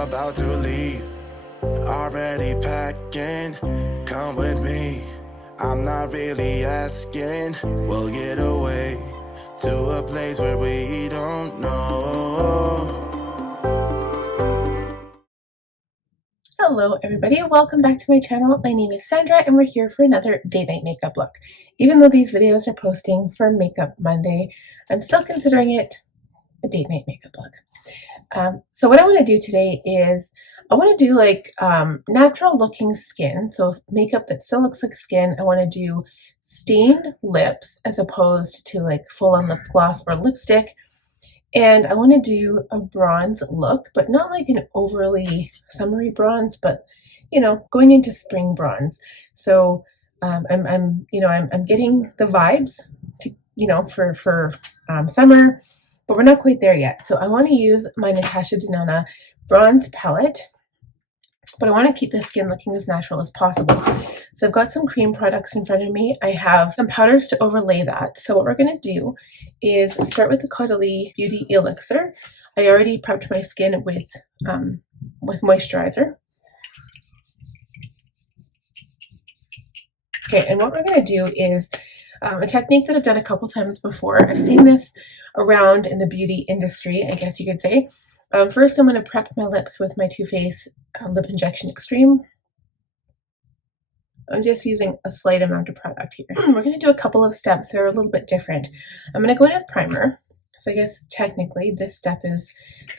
about to leave. Already packing, come with me. I'm not really asking. We'll get away to a place where we don't know. Hello everybody, welcome back to my channel. My name is Sandra and we're here for another date night makeup look. Even though these videos are posting for Makeup Monday, I'm still considering it a date night makeup look. So what I want to do today is I want to do like natural looking skin, so makeup that still looks like skin. I want to do stained lips as opposed to like full on lip gloss or lipstick. And I want to do a bronze look, but not like an overly summery bronze, but you know, going into spring bronze. So I'm getting the vibes to, you know, for summer, but we're not quite there yet. So I want to use my Natasha Denona bronze palette, but I want to keep the skin looking as natural as possible. So I've got some cream products in front of me. I have some powders to overlay that. So what we're going to do is start with the Caudalie Beauty Elixir. I already prepped my skin with moisturizer. Okay, and what we're going to do is a technique that I've done a couple times before. I've seen this around in the beauty industry, I guess you could say. First, I'm going to prep my lips with my Too Faced Lip Injection Extreme. I'm just using a slight amount of product here. We're going to do a couple of steps that are a little bit different. I'm going to go in with primer. So I guess technically this step is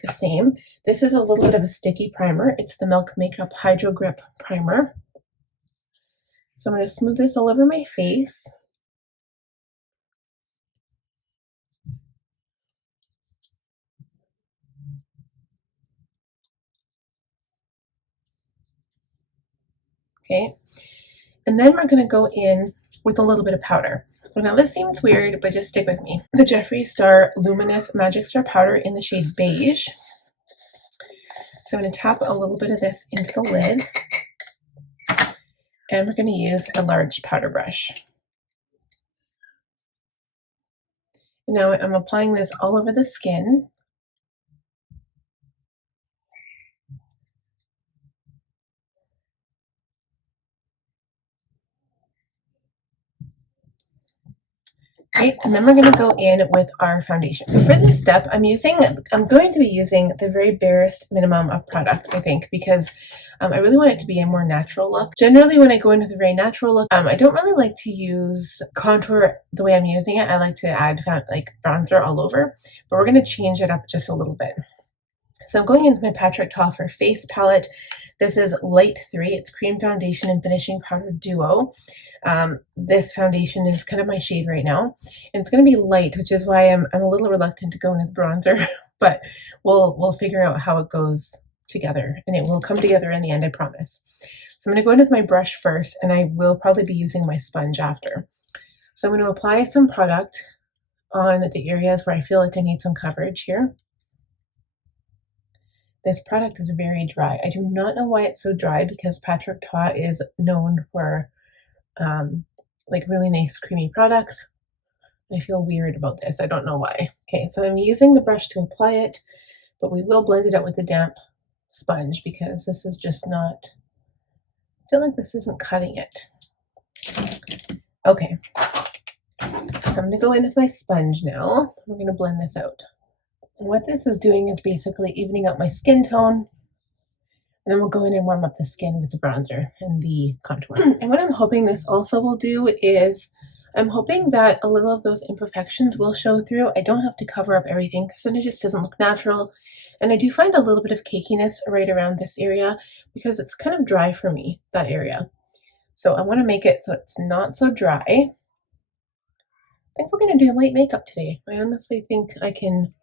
the same. This is a little bit of a sticky primer. It's the Milk Makeup Hydrogrip primer. So I'm going to smooth this all over my face. Okay, and then we're going to go in with a little bit of powder. Now this seems weird, but just stick with me. The Jeffree Star Luminous Magic Star powder in the shade Beige. So I'm going to tap a little bit of this into the lid, and we're going to use a large powder brush. And now I'm applying this all over the skin. Okay, and then we're going to go in with our foundation. So for this step, I'm going to be using the very barest minimum of product, I think, because I really want it to be a more natural look. Generally, when I go in with a very natural look, I don't really like to use contour the way I'm using it. I like to add like bronzer all over, but we're going to change it up just a little bit. So I'm going in with my Patrick Ta Face palette. This is Light 3. It's Cream Foundation and Finishing Powder Duo. This foundation is kind of my shade right now. And it's going to be light, which is why I'm a little reluctant to go in with bronzer. But we'll figure out how it goes together. And it will come together in the end, I promise. So I'm going to go in with my brush first, and I will probably be using my sponge after. So I'm going to apply some product on the areas where I feel like I need some coverage here. This product is very dry. I do not know why it's so dry, because Patrick Ta is known for like really nice creamy products. I feel weird about this. I don't know why. Okay, so I'm using the brush to apply it, but we will blend it out with a damp sponge because this is just not, I feel like this isn't cutting it. Okay, so I'm going to go in with my sponge now. We're going to blend this out. And what this is doing is basically evening out my skin tone, and then we'll go in and warm up the skin with the bronzer and the contour. And what I'm hoping this also will do is, I'm hoping that a little of those imperfections will show through. I don't have to cover up everything because then it just doesn't look natural. And I do find a little bit of cakiness right around this area because it's kind of dry for me, that area. So I want to make it so it's not so dry. I think we're going to do light makeup today. I honestly think I can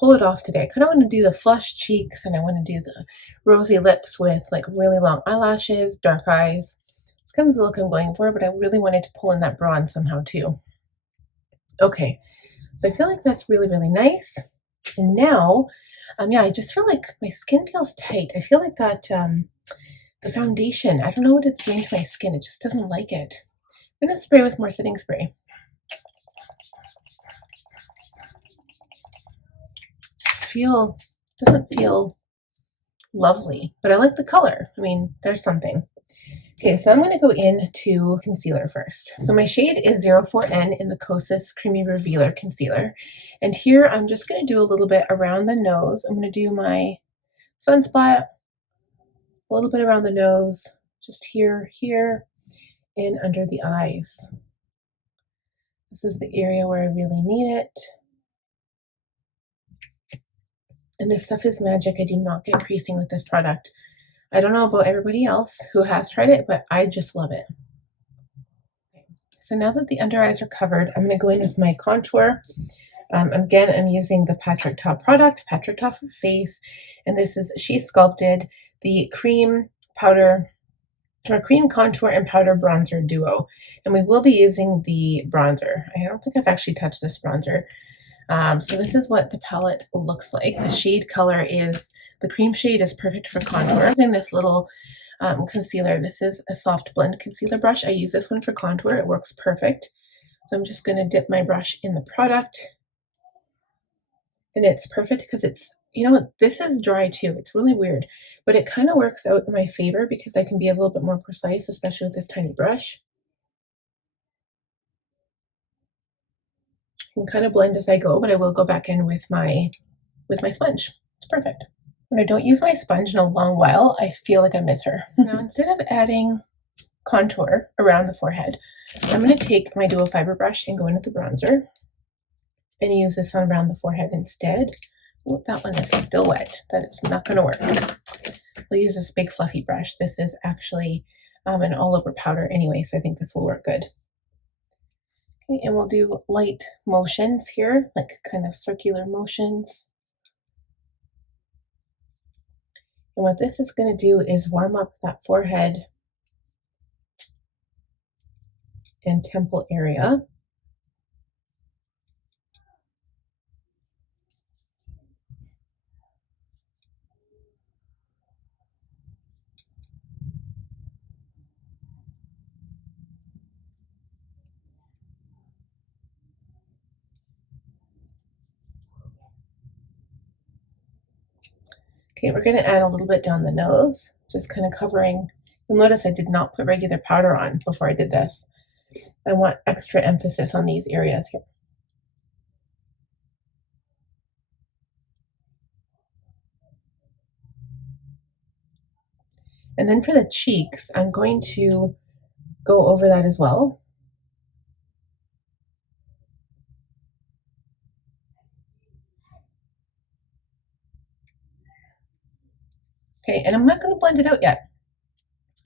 pull it off today. I kind of want to do the flush cheeks, and I want to do the rosy lips with like really long eyelashes, dark eyes. It's kind of the look I'm going for, but I really wanted to pull in that bronze somehow too. Okay, so I feel like that's really, really nice. And now, yeah, I just feel like my skin feels tight. I feel like that the foundation, I don't know what it's doing to my skin. It just doesn't like it. I'm gonna spray with more setting spray. Doesn't feel lovely, but I like the color. I mean, there's something. Okay, so I'm going to go into concealer first. So my shade is 04N in the Kosas Creamy Revealer Concealer. And here I'm just going to do a little bit around the nose. I'm going to do my sunspot, a little bit around the nose, just here, and under the eyes. This is the area where I really need it. And this stuff is magic. I do not get creasing with this product. I don't know about everybody else who has tried it, but I just love it. So now that the under eyes are covered, I'm going to go in with my contour. Again, I'm using the Patrick Ta product, Patrick Ta for Face, and this is She Sculpted, the cream powder, or cream contour and powder bronzer duo. And we will be using the bronzer. I don't think I've actually touched this bronzer. So this is what the palette looks like. The shade color is, the cream shade is perfect for contour. I'm using this little concealer. This is a soft blend concealer brush. I use this one for contour. It works perfect. So I'm just going to dip my brush in the product. And it's perfect because it's, you know what, this is dry too. It's really weird, but it kind of works out in my favor because I can be a little bit more precise, especially with this tiny brush. I can kind of blend as I go, but I will go back in with my sponge. It's perfect. When I don't use my sponge in a long while, I feel like I miss her. So now instead of adding contour around the forehead, I'm going to take my dual fiber brush and go into the bronzer and use this on around the forehead instead. Oh, that one is still wet. That is not going to work. We'll use this big fluffy brush. This is actually an all over powder anyway, so I think this will work good. Okay, and we'll do light motions here, like kind of circular motions. And what this is going to do is warm up that forehead and temple area. Okay, we're going to add a little bit down the nose, just kind of covering. You'll notice I did not put regular powder on before I did this. I want extra emphasis on these areas here. And then for the cheeks, I'm going to go over that as well. Okay, and I'm not going to blend it out yet.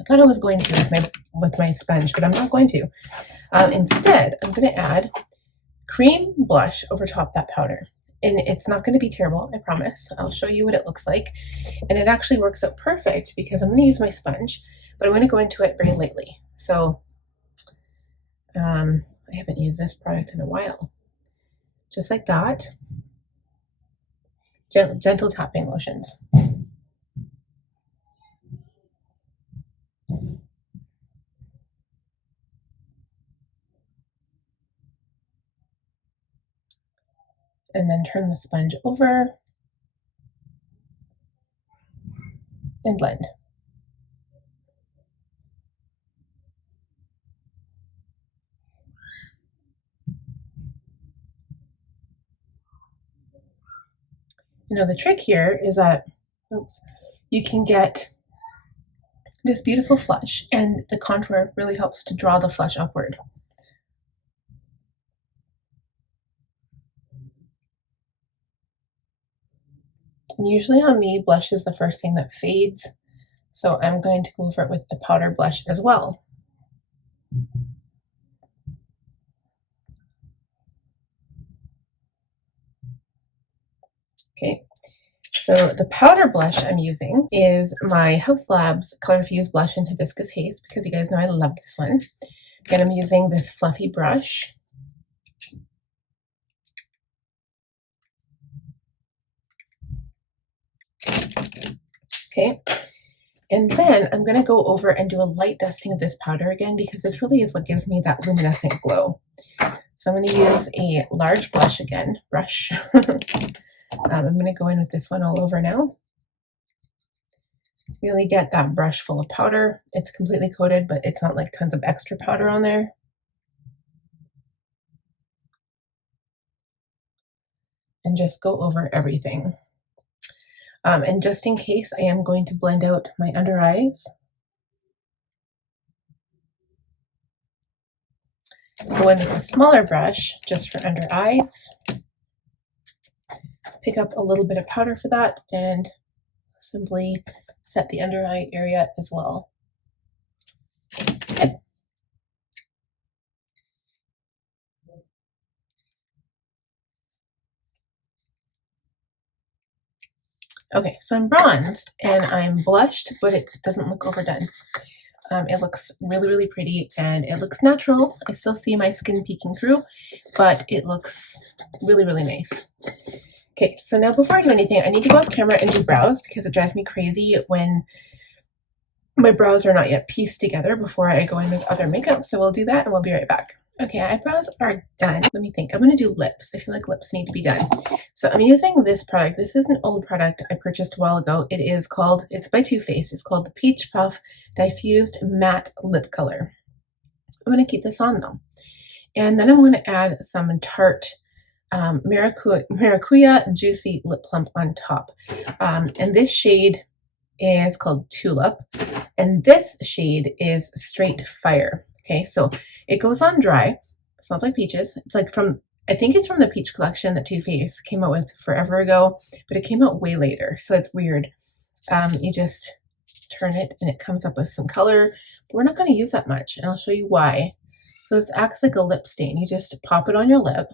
I thought I was going to with my sponge, but I'm not going to. Instead, I'm going to add cream blush over top that powder. And it's not going to be terrible, I promise. I'll show you what it looks like. And it actually works out perfect because I'm going to use my sponge, but I'm going to go into it very lightly. So I haven't used this product in a while. Just like that. Gentle tapping motions. And then turn the sponge over and blend. You know, the trick here is that, you can get this beautiful flush, and the contour really helps to draw the flush upward. And usually on me, blush is the first thing that fades, so I'm going to go over it with the powder blush as well. Okay, so the powder blush I'm using is my Haus Labs Colorfuse Blush in Hibiscus Haze, because you guys know I love this one. Again, I'm using this fluffy brush. Okay, and then I'm going to go over and do a light dusting of this powder again, because this really is what gives me that luminescent glow. So I'm going to use a large brush again. I'm going to go in with this one all over now. really get that brush full of powder. It's completely coated, but it's not like tons of extra powder on there. And just go over everything. And just in case, I am going to blend out my under eyes. Go in with a smaller brush just for under eyes. Pick up a little bit of powder for that and simply set the under eye area as well. Good. Okay, so I'm bronzed and I'm blushed, but it doesn't look overdone. It looks really, really pretty and it looks natural. I still see my skin peeking through, but it looks really, really nice. Okay, so now before I do anything, I need to go off camera and do brows because it drives me crazy when my brows are not yet pieced together before I go in with other makeup. So we'll do that and we'll be right back. Okay, eyebrows are done. Let me think. I'm going to do lips. I feel like lips need to be done. So I'm using this product. This is an old product I purchased a while ago. It's by Too Faced. It's called the Peach Puff Diffused Matte Lip Color. I'm going to keep this on though. And then I'm going to add some Tarte Maracuja Juicy Lip Plump on top. And this shade is called Tulip. And this shade is Straight Fire. Okay, so it goes on dry. It smells like peaches. It's like I think it's from the peach collection that Too Faced came out with forever ago, but it came out way later, so it's weird. You just turn it and it comes up with some color, but we're not going to use that much, and I'll show you why. So it acts like a lip stain. You just pop it on your lip,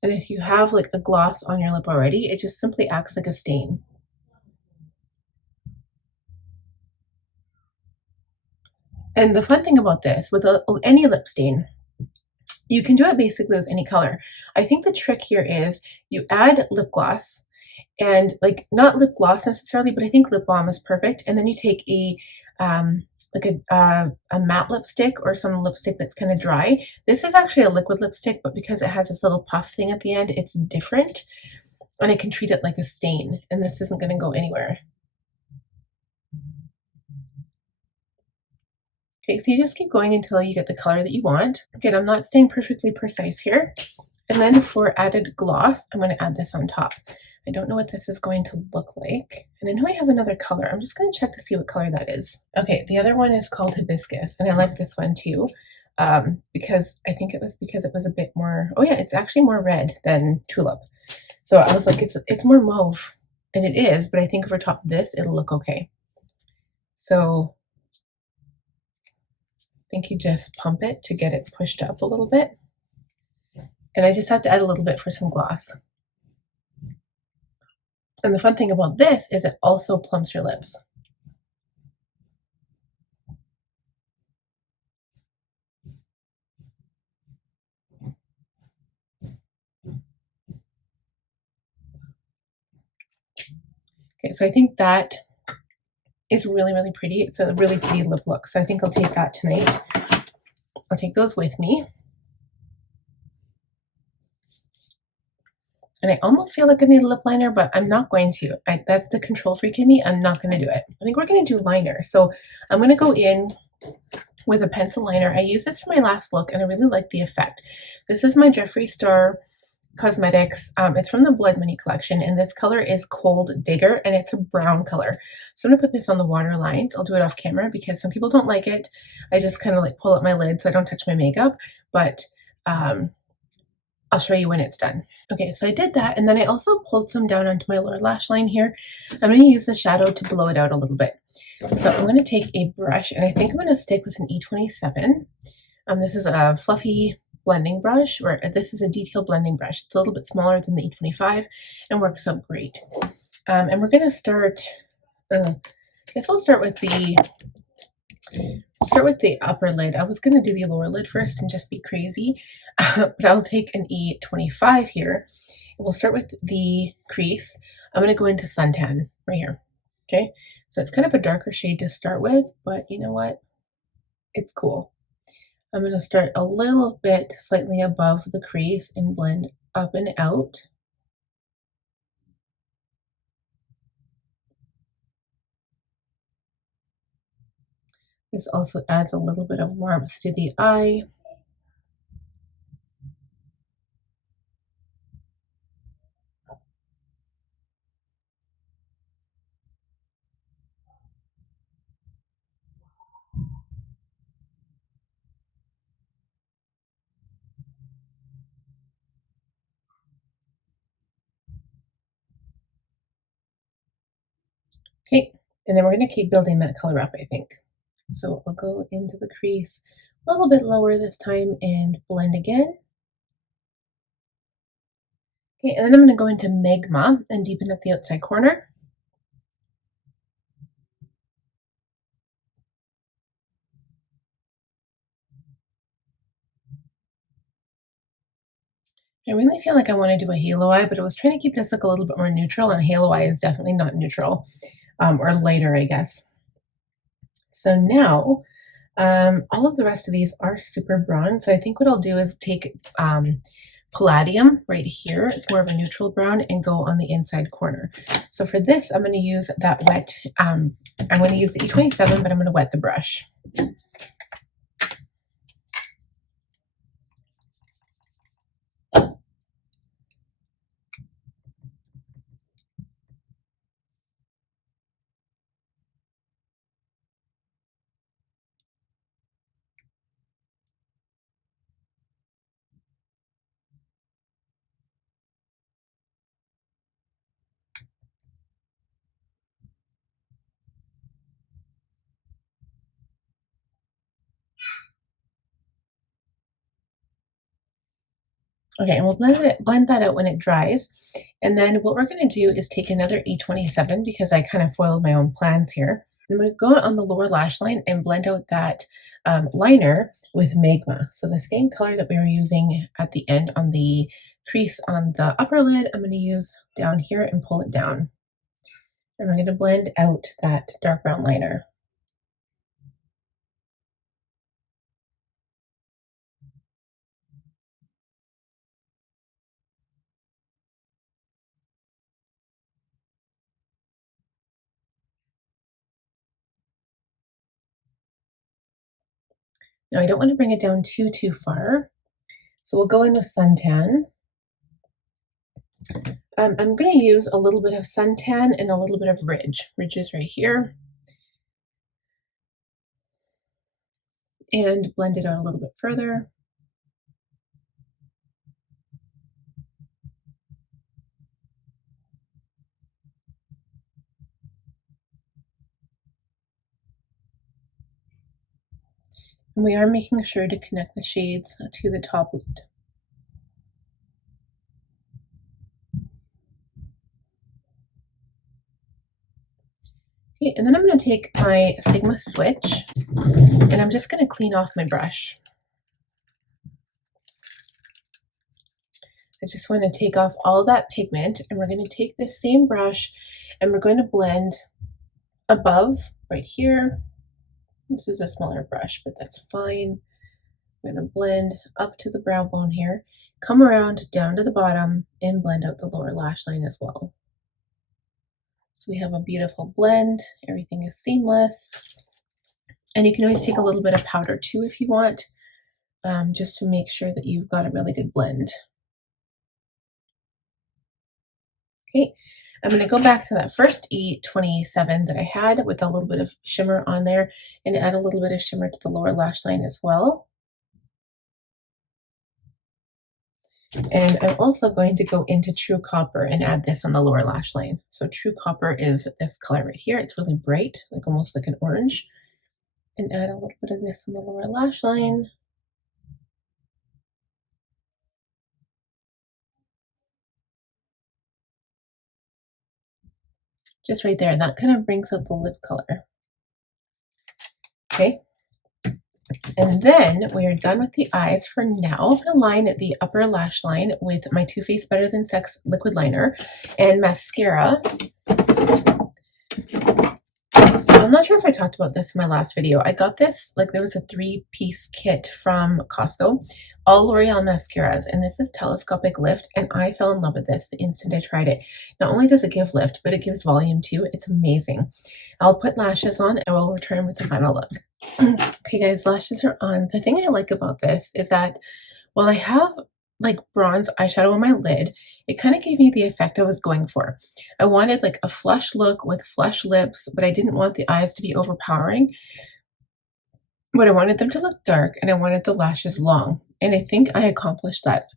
and if you have like a gloss on your lip already, it just simply acts like a stain. And the fun thing about this, with any lip stain, you can do it basically with any color. I think the trick here is you add lip gloss, and like not lip gloss necessarily, but I think lip balm is perfect. And then you take a matte lipstick or some lipstick that's kind of dry. This is actually a liquid lipstick, but because it has this little puff thing at the end, it's different, and I can treat it like a stain. And this isn't going to go anywhere. Okay, so you just keep going until you get the color that you want. Again, I'm not staying perfectly precise here. And then for added gloss, I'm going to add this on top. I don't know what this is going to look like. And I know I have another color. I'm just going to check to see what color that is. Okay, the other one is called Hibiscus, and I like this one too, because I think it was because it was a bit more, oh yeah, it's actually more red than Tulip. So I was like, it's more mauve, and it is, but I think over top of this, it'll look okay. So I think you just pump it to get it pushed up a little bit. And I just have to add a little bit for some gloss. And the fun thing about this is it also plumps your lips. Okay, so I think that is really, really pretty. It's a really pretty lip look. So I think I'll take that tonight. I'll take those with me. And I almost feel like I need a lip liner, but I'm not going to. That's the control freak in me. I'm not going to do it. I think we're going to do liner. So I'm going to go in with a pencil liner. I used this for my last look, and I really like the effect. This is my Jeffree Star Cosmetics. It's from the Blood Money collection, and this color is Cold Digger, and it's a brown color. So I'm going to put this on the water lines. I'll do it off camera because some people don't like it. I just kind of like pull up my lid so I don't touch my makeup, but I'll show you when it's done. Okay, so I did that, and then I also pulled some down onto my lower lash line here. I'm going to use the shadow to blow it out a little bit. So I'm going to take a brush, and I think I'm going to stick with an E27. This is a fluffy blending brush, or this is a detail blending brush. It's a little bit smaller than the E25 and works out great. And we're going to start, I guess I'll start with the upper lid. I was going to do the lower lid first and just be crazy, but I'll take an E25 here. We'll start with the crease. I'm going to go into Suntan right here. Okay, so it's kind of a darker shade to start with, but you know what? It's cool. I'm going to start a little bit slightly above the crease and blend up and out. This also adds a little bit of warmth to the eye. Okay, and then we're going to keep building that color up, I think. So I'll go into the crease a little bit lower this time and blend again. Okay, and then I'm going to go into Magma and deepen up the outside corner. I really feel like I want to do a halo eye, but I was trying to keep this look a little bit more neutral, and halo eye is definitely not neutral, or lighter, I guess. So now, all of the rest of these are super brown, so I think what I'll do is take Palladium right here, it's more of a neutral brown, and go on the inside corner. So for this, I'm going to use that wet, I'm going to use the E27, but I'm going to wet the brush. Okay, and we'll blend that out when it dries. And then what we're going to do is take another E27 because I kind of foiled my own plans here. I'm going to go on the lower lash line and blend out that liner with Magma. So the same color that we were using at the end on the crease on the upper lid, I'm going to use down here and pull it down. And we're going to blend out that dark brown liner. Now I don't want to bring it down too far. So we'll go in with Suntan. I'm going to use a little bit of Suntan and a little bit of Ridge. Ridge is right here. And blend it out a little bit further. And we are making sure to connect the shades to the top lid. Okay, and then I'm going to take my Sigma switch and I'm just going to clean off my brush. I just want to take off all that pigment, and we're going to take this same brush and we're going to blend above right here. This is a smaller brush, but that's fine. I'm going to blend up to the brow bone here, come around down to the bottom and blend out the lower lash line as well. So we have a beautiful blend. Everything is seamless. And you can always take a little bit of powder too if you want, just to make sure that you've got a really good blend. Okay, I'm going to go back to that first E27 that I had with a little bit of shimmer on there and add a little bit of shimmer to the lower lash line as well. And I'm also going to go into True Copper and add this on the lower lash line. So True Copper is this color right here. It's really bright, like almost like an orange. And add a little bit of this on the lower lash line. Just right there, and that kind of brings out the lip color. Okay. And then we are done with the eyes for now. I'm going to line the upper lash line with my Too Faced Better Than Sex liquid liner and mascara. I'm not sure if I talked about this in my last video. I got this, like there was a 3-piece kit from Costco, all L'Oreal mascaras, and this is Telescopic Lift, and I fell in love with this the instant I tried it. Not only does it give lift, but it gives volume too. It's amazing. I'll put lashes on and I will return with the final look. Okay guys, lashes are on. The thing I like about this is that while I have like bronze eyeshadow on my lid, it kind of gave me the effect I was going for. I wanted like a flush look with flush lips, but I didn't want the eyes to be overpowering. But I wanted them to look dark and I wanted the lashes long. And I think I accomplished that.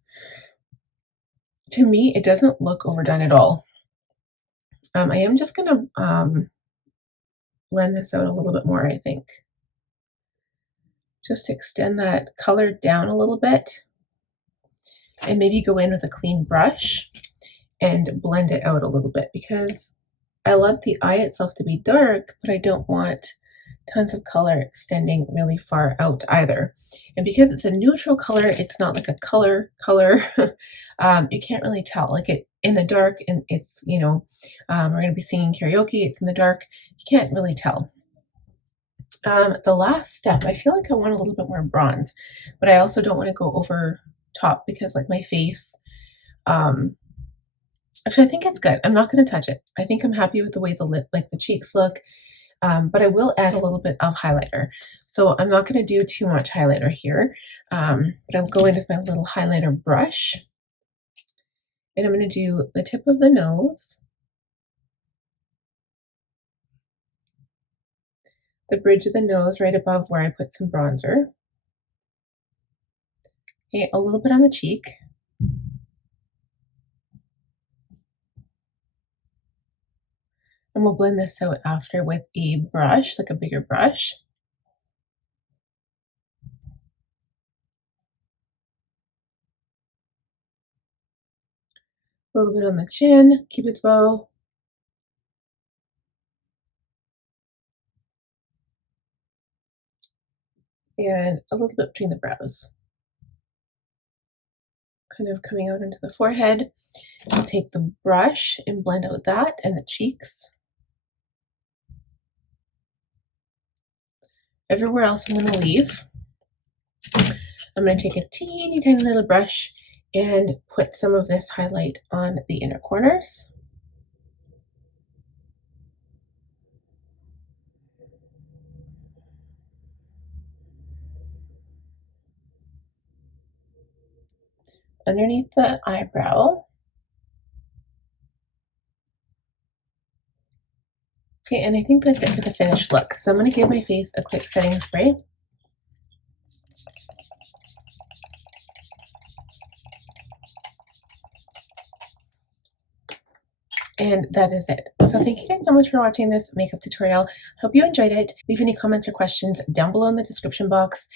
To me, it doesn't look overdone at all. I am just going to blend this out a little bit more, I think. Just extend that color down a little bit. And maybe go in with a clean brush and blend it out a little bit, because I want the eye itself to be dark, but I don't want tons of color extending really far out either. And because it's a neutral color, it's not like a color. You can't really tell. Like it in the dark, and it's, you know, we're going to be singing karaoke. It's in the dark. You can't really tell. The last step, I feel like I want a little bit more bronze, but I also don't want to go over top, because like my face, actually I think it's good. I'm not going to touch it. I think I'm happy with the way the lip, like the cheeks look, but I will add a little bit of highlighter. So I'm not going to do too much highlighter here, but I'll go in with my little highlighter brush, and I'm going to do the tip of the nose, the bridge of the nose right above where I put some bronzer. Okay, a little bit on the cheek. And we'll blend this out after with a brush, like a bigger brush. A little bit on the chin, Cupid's bow. And a little bit between the brows. Kind of coming out into the forehead. I'll take the brush and blend out that and the cheeks. Everywhere else I'm going to leave. I'm going to take a teeny tiny little brush and put some of this highlight on the inner corners. Underneath the eyebrow. Okay, and I think that's it for the finished look. So I'm going to give my face a quick setting spray. And that is it. So thank you guys so much for watching this makeup tutorial. Hope you enjoyed it. Leave any comments or questions down below in the description box,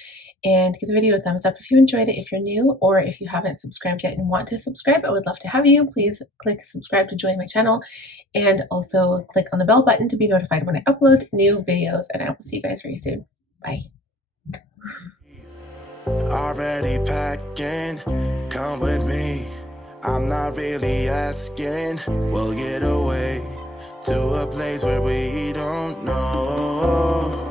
and give the video a thumbs up if you enjoyed it, if you're new, or if you haven't subscribed yet and want to subscribe. I would love to have you. Please click subscribe to join my channel, and also click on the bell button to be notified when I upload new videos, and I will see you guys very soon. Bye. Already packing, come with me. I'm not really asking. We'll get away to a place where we don't know.